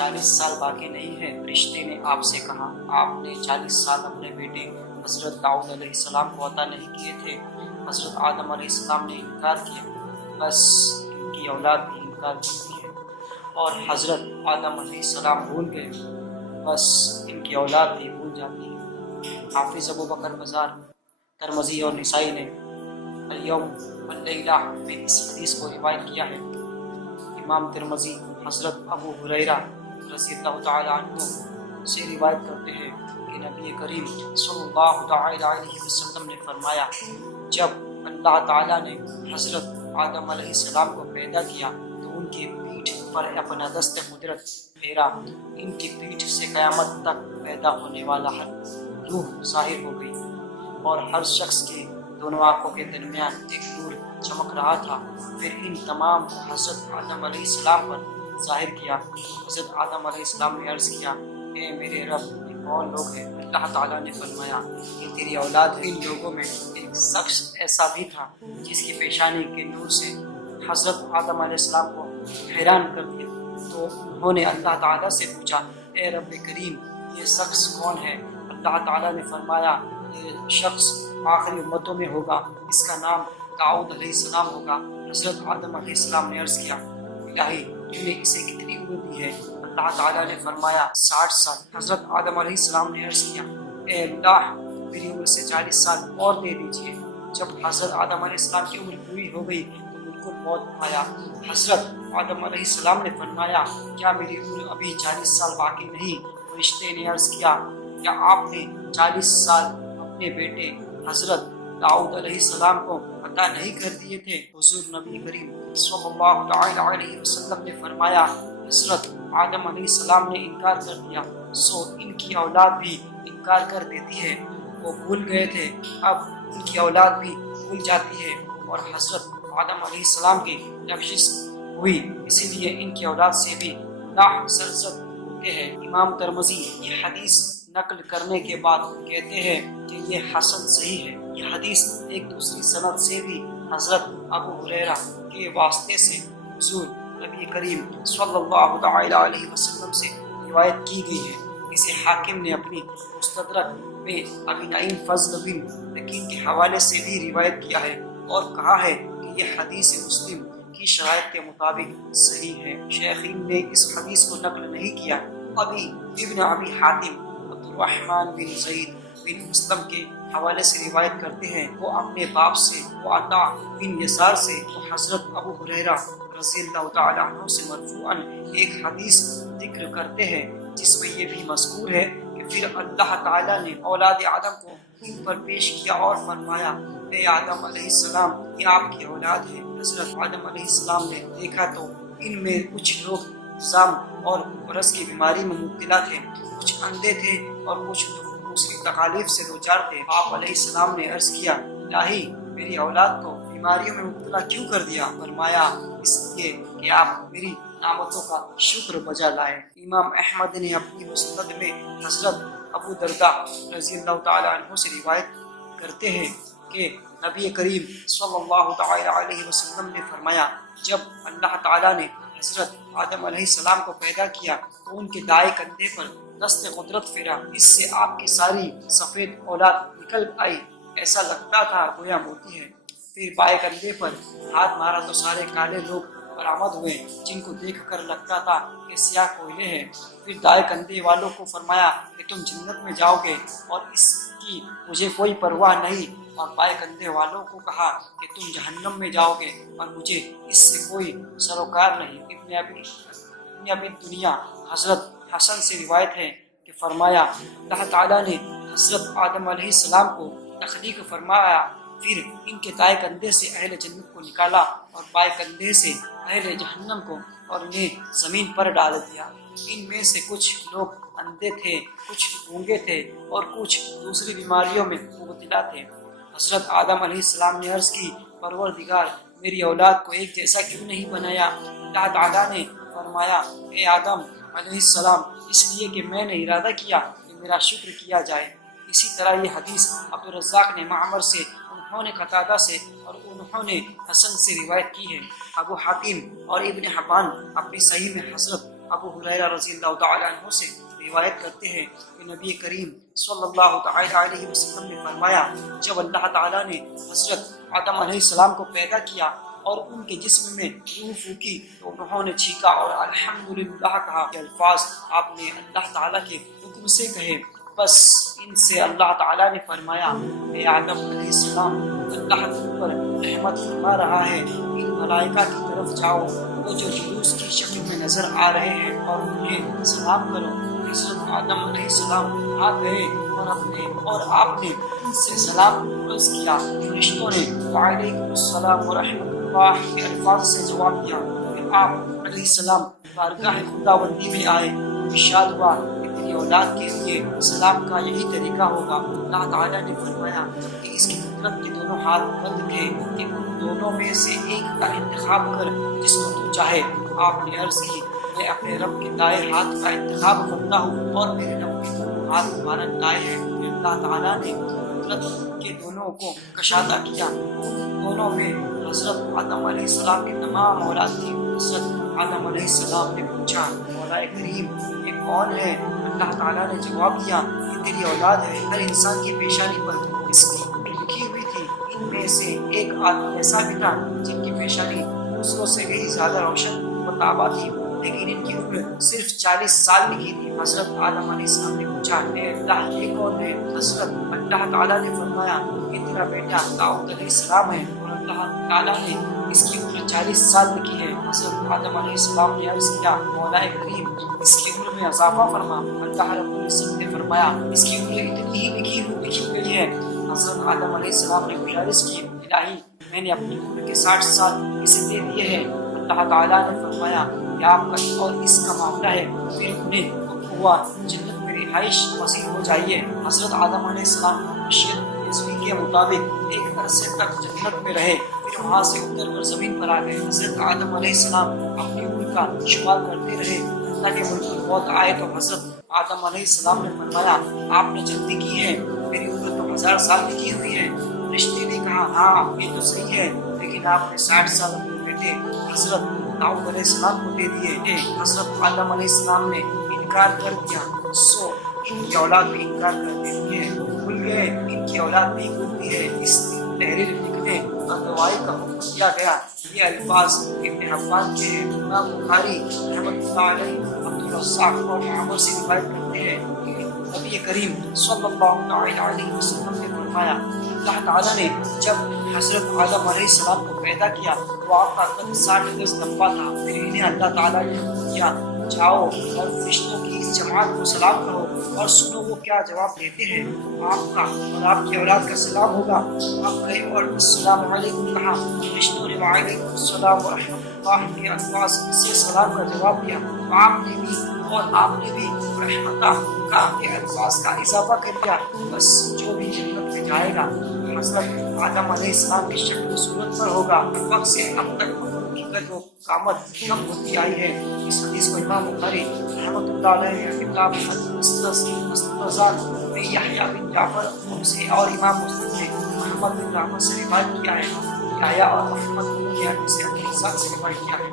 40 سال باقی نہیں ہے؟ فرشتے نے آپ سے کہا، آپ نے 40 سال اپنے بیٹے حضرت داؤد علیہ السلام کو عطا نہیں کیے تھے؟ حضرت آدم علیہ السلام نے انکار کیا، بس ان کی اولاد بھی انکار کرتی ہے، اور حضرت آدم علیہ السلام بھول گئے، بس ان کی اولاد بھی بھول جاتی ہے۔ حافظ ابو بکر بزار، ترمذی اور نسائی نے الیوم واللیلہ میں اس حدیث کو روایت کیا ہے۔ امام ترمذی حضرت ابو ہریرہ رضی اللہ تعالیٰ عنہ سے روایت کرتے ہیں کہ نبی کریم صلی اللہ تعالیٰ علیہ وسلم نے فرمایا، جب اللہ تعالیٰ نے حضرت آدم علیہ السلام کو پیدا کیا تو ان کی پیٹھ پر اپنا دست قدرت پھیرا، ان کی پیٹھ سے قیامت تک پیدا ہونے والا ہر روح ظاہر ہو گئی، اور ہر شخص کے دونوں آنکھوں کے درمیان ایک نور چمک رہا تھا۔ پھر ان تمام کو حضرت آدم علیہ السلام پر ظاہر کیا۔ حضرت آدم علیہ السلام نے عرض کیا، اے میرے رب، یہ کون لوگ ہیں؟ اللہ تعالیٰ نے فرمایا، یہ تیری اولاد ہے۔ ان لوگوں میں ایک شخص ایسا بھی تھا جس کی پیشانی کے نور سے حضرت آدم علیہ السلام کو حیران کر دیا، تو انہوں نے اللہ تعالیٰ سے پوچھا، اے رب کریم، یہ شخص کون ہے؟ اللہ تعالیٰ نے فرمایا، یہ شخص آخری امتوں میں ہوگا، اس کا نام داؤد علیہ السلام ہوگا۔ حضرت آدم علیہ السلام نے عرض کیا، الہی تو نے اسے کتنی عمر دی ہے؟ اللہ تعالیٰ نے فرمایا، 60 سال۔ حضرت آدم علیہ السلام نے عرض کیا، اے اللہ، میری عمر سے 40 سال اور دے دیجیے۔ جب حضرت آدم علیہ السلام کی عمر پوری ہو گئی تو ان کو موت آیا۔ حضرت آدم علیہ السلام نے فرمایا، کیا میری عمر ابھی 40 سال باقی نہیں؟ فرشتے نے عرض کیا، کیا آپ نے 40 سال اپنے بیٹے حضرت داؤد علیہ السلام کو عطا نہیں کر دیے تھے؟ حضور نبی کریم صلی اللہ تعالیٰ علیہ وسلم نے فرمایا، حضرت آدم علیہ السلام نے انکار کر دیا، سو ان کی اولاد بھی انکار کر دیتی ہے۔ وہ بھول گئے تھے، اب ان کی اولاد بھی بھول جاتی ہے، اور حضرت آدم علیہ السلام کی بخشش ہوئی، اسی لیے ان کی اولاد سے بھی گناہ سرزد ہوتے ہیں۔ امام ترمذی یہ حدیث نقل کرنے کے بعد کہتے ہیں کہ یہ حسن صحیح ہے۔ یہ حدیث ایک دوسری سند سے بھی حضرت ابو ہریرہ کے واسطے سے حضور نبی کریم صلی اللہ تعالیٰ علیہ وسلم سے روایت کی گئی ہے۔ اسے حاکم نے اپنی مستدرک میں ابی نعیم فضل بن یقین کے حوالے سے بھی روایت کیا ہے، اور کہا ہے کہ یہ حدیث مسلم کی شرائط کے مطابق صحیح ہے۔ شیخین نے اس حدیث کو نقل نہیں کیا۔ ابن ابی حاتم عبدالرحمن بن زید بن مسلم کے حوالے سے روایت کرتے ہیں، وہ اپنے باپ سے، وہ عطا بن یسار سے، وہ حضرت ابو ہریرہ رضی اللہ تعالیٰ عنہ سے مرفوعاً ایک حدیث ذکر کرتے ہیں، جس میں یہ بھی مذکور ہے کہ پھر اللہ تعالیٰ نے اولاد آدم کو ان پر پیش کیا اور فرمایا، اے آدم علیہ السلام، یہ آپ کی اولاد ہے۔ حضرت آدم علیہ السلام نے دیکھا تو ان میں کچھ لوگ زام اور برس کی بیماری میں مبتلا تھے، کچھ اندھے تھے اور کچھ دوسری تکالیف سے دوچار تھے۔ آپ علیہ السلام نے عرض کیا، الہی، میری اولاد کو بیماریوں میں مبتلا کیوں کر دیا؟ فرمایا، اس لیے کہ آپ میری نعمتوں کا شکر بجا لائے۔ امام احمد نے اپنی مسند میں حضرت ابو درداء رضی اللہ تعالیٰ عنہ سے روایت کرتے ہیں کہ نبی کریم صلی اللہ تعالیٰ علیہ وسلم نے فرمایا، جب اللہ تعالیٰ نے حضرت آدم علیہ السلام کو پیدا کیا تو ان کے دائیں کندھے پر دست قدرت پھیرا، اس سے آپ کی ساری سفید اولاد نکل آئی، ایسا لگتا تھا گویا موتی ہے۔ پھر بائیں کندھے پر ہاتھ مارا تو سارے کالے لوگ برآمد ہوئے، جن کو دیکھ کر لگتا تھا کہ سیاہ کوئلے ہیں۔ پھر دائیں کندھے والوں کو فرمایا کہ تم جنت میں جاؤ گے اور اس کی مجھے کوئی پرواہ نہیں، اور بائیں کندھے والوں کو کہا کہ تم جہنم میں جاؤ گے اور مجھے اس سے کوئی سروکار نہیں۔ ابن ابی دنیا حضرت حسن سے روایت ہے کہ فرمایا، اللہ تعالیٰ نے حضرت آدم علیہ السلام کو تخلیق فرمایا، پھر ان کے دائیں کندھے سے اہل جنت کو نکالا اور بائیں کندھے سے اہل جہنم کو، اور انہیں زمین پر ڈال دیا۔ ان میں سے کچھ لوگ اندھے تھے، کچھ گونگے تھے اور کچھ دوسری بیماریوں میں مبتلا تھے۔ حضرت آدم علیہ السلام نے عرض کی، پروردگار، میری اولاد کو ایک جیسا کیوں نہیں بنایا؟ اللہ تعالیٰ نے فرمایا، اے آدم علیہ السلام، اس لیے کہ میں نے ارادہ کیا کہ میرا شکر کیا جائے۔ اسی طرح یہ حدیث عبدالرزاق نے معمر سے، انہوں نے قتادہ سے اور انہوں نے حسن سے روایت کی ہے۔ ابو حاتم اور ابن حبان اپنی صحیح میں حضرت ابو حریرہ رضی اللہ تعالیٰ عنہ سے روایت کرتے ہیں کہ نبی کریم صلی اللہ تعالیٰ علیہ وسلم نے فرمایا جب اللہ تعالیٰ نے حضرت آدم علیہ السلام کو پیدا کیا اور ان کے جسم میں روح پھونکی تو انہوں نے چھینکا اور الحمدللہ کہا. یہ الفاظ آپ نے اللہ تعالیٰ کے حکم سے کہے. بس ان سے اللہ تعالیٰ نے فرمایا اے آدم علیہ السلام اللہ تم پر رحمت فرما رہا ہے, ان ملائکہ کی طرف جاؤ وہ جو جلوس کی شکل میں نظر آ رہے ہیں اور انہیں سلام کرو. حضرت آدم علیہ السلام آ گئے اور آپ نے ان سے سلام عرض کیا. فرشتوں نے وعلیکم السلام ورحمۃ اللہ کے الفاظ سے جواب دیا کہ آپ علیہ السلام بارگاہ خداوندی میں آئے. ارشاد ہوا کہ تیری اولاد کے لیے سلام کا یہی طریقہ ہوگا. اللہ تعالیٰ نے فرمایا کہ اس کی فطرت کے دونوں ہاتھ بند تھے کہ ان دونوں میں سے ایک کا انتخاب کر جس کو تو چاہے. آپ نے عرض کی میں اپنے رب کے دائیں ہاتھ کا انتخاب کرتا ہوں اور میرے رب کے دونوں ہاتھ مبارک دائیں ہیں. اللہ تعالیٰ نے فطرت کے دونوں کو کشادہ کیا. ان دونوں میں حضرت آدم علیہ السلام کی تمام اولاد تھی. حضرت آدم علیہ السلام نے پوچھا مولا کریم یہ کون ہے؟ اللہ تعالیٰ نے جواب دیا یہ تیری اولاد ہے. ہر انسان کی پیشانی پر اس کی لکھی ہوئی تھی. ان میں سے ایک آدمی ایسا بھی تھا جن کی پیشانی دوسروں سے کہیں زیادہ روشن و تابہ تھی لیکن ان کی عمر صرف 40 سال لکھی تھی. حضرت آدم علیہ السلام نے پوچھا اے اللہ یہ کون ہے؟ حضرت اللہ تعالیٰ نے فرمایا یہ تیرا بیٹا داؤد علیہ السلام ہے اور اللہ تعالیٰ نے اس کی عمر 40 سال لکھی ہے. حضرت آدم علیہ السلام نے عرض کیا مولا کریم اس کی عمر میں اضافہ فرما. اللہ رب العزت نے فرمایا اس کی عمر اتنی ہی لکھی گئی ہے. حضرت آدم علیہ السلام نے گزارش کی الہی میں نے اپنی عمر کے 60 سال اسے دے دیے ہیں. اللہ تعالیٰ نے فرمایا کہ آپ کا اور اس کا معاملہ ہے. پھر انہیں ہوا جنت میں رہائش پذیر ہو جائیے. حضرت آدم علیہ السلام شیعت کے مطابق ایک عرصے تک جنت میں رہے پھر وہاں سے اتر کر زمین پر آ گئے. حضرت آدم علیہ السلام اپنی عمر کا شمار کرتے رہے. اللہ کے ملک موت آئے تو حضرت آدم علیہ السلام نے فرمایا آپ نے جلدی کی ہے, میری عمر تو 1000 سال لکھی ہوئی ہے. فرشتے نے کہا ہاں یہ تو صحیح ہے لیکن آپ نے 60 سال اپنے بیٹے حضرت داؤد علیہ السلام کو دے دیے. حضرت آدم علیہ السلام نے انکار کر دیا سو ان کی اولاد بھی انکار کر دیتی ہے. بھول گئے ان کی اولاد نہیں بھولتی ہے. اس تحریر لکھنے اور گواہی کا حکم دیا گیا. یہ الفاظ ابن حبان کے امام بخاری رحمۃ اللہ علیہ عبدالرزاق اور معمر سے روایت کرتے ہیں کہ نبی کریم صلی اللہ علیہ وسلم نے فرمایا اللہ تعالیٰ نے جب حضرت آدم علیہ السلام کو پیدا کیا تو آپ کا قد 60 گز لمبا تھا. پھر انہیں اللہ تعالیٰ نے حکم کیا جاؤ اور فرشتوں کی اس جماعت کو سلام کرو اور سنو وہ کیا جواب دیتے ہیں. آپ کا اور آپ کی اولاد کا سلام ہوگا. آپ گئے اور السلام علیکم کہا. فرشتوں نے وعلیکم السلام ورحمۃ اللہ کے الفاظ سے سلام کا جواب دیا. آپ نے بھی اور آپ نے بھی رحمتہ کے الفاظ کا اضافہ کر دیا. بس جو بھی جنت میں جائے گا حضرت آدم علیہ السلام کی شکل و صورت پر ہوگا. وقت سے اب تک حقیقت و قامت کم ہوتی آئی ہے. اس حدیث کو امام بخاری رحمۃ اللہ علیہ کتاب المستذکرات میں یحییٰ بن جعفر سے اور امام مسلم نے محمد بن رحمت سے روایت کیا ہے. یحییٰ اور محمد نے سے اپنے ذات سے روایت کیا ہے.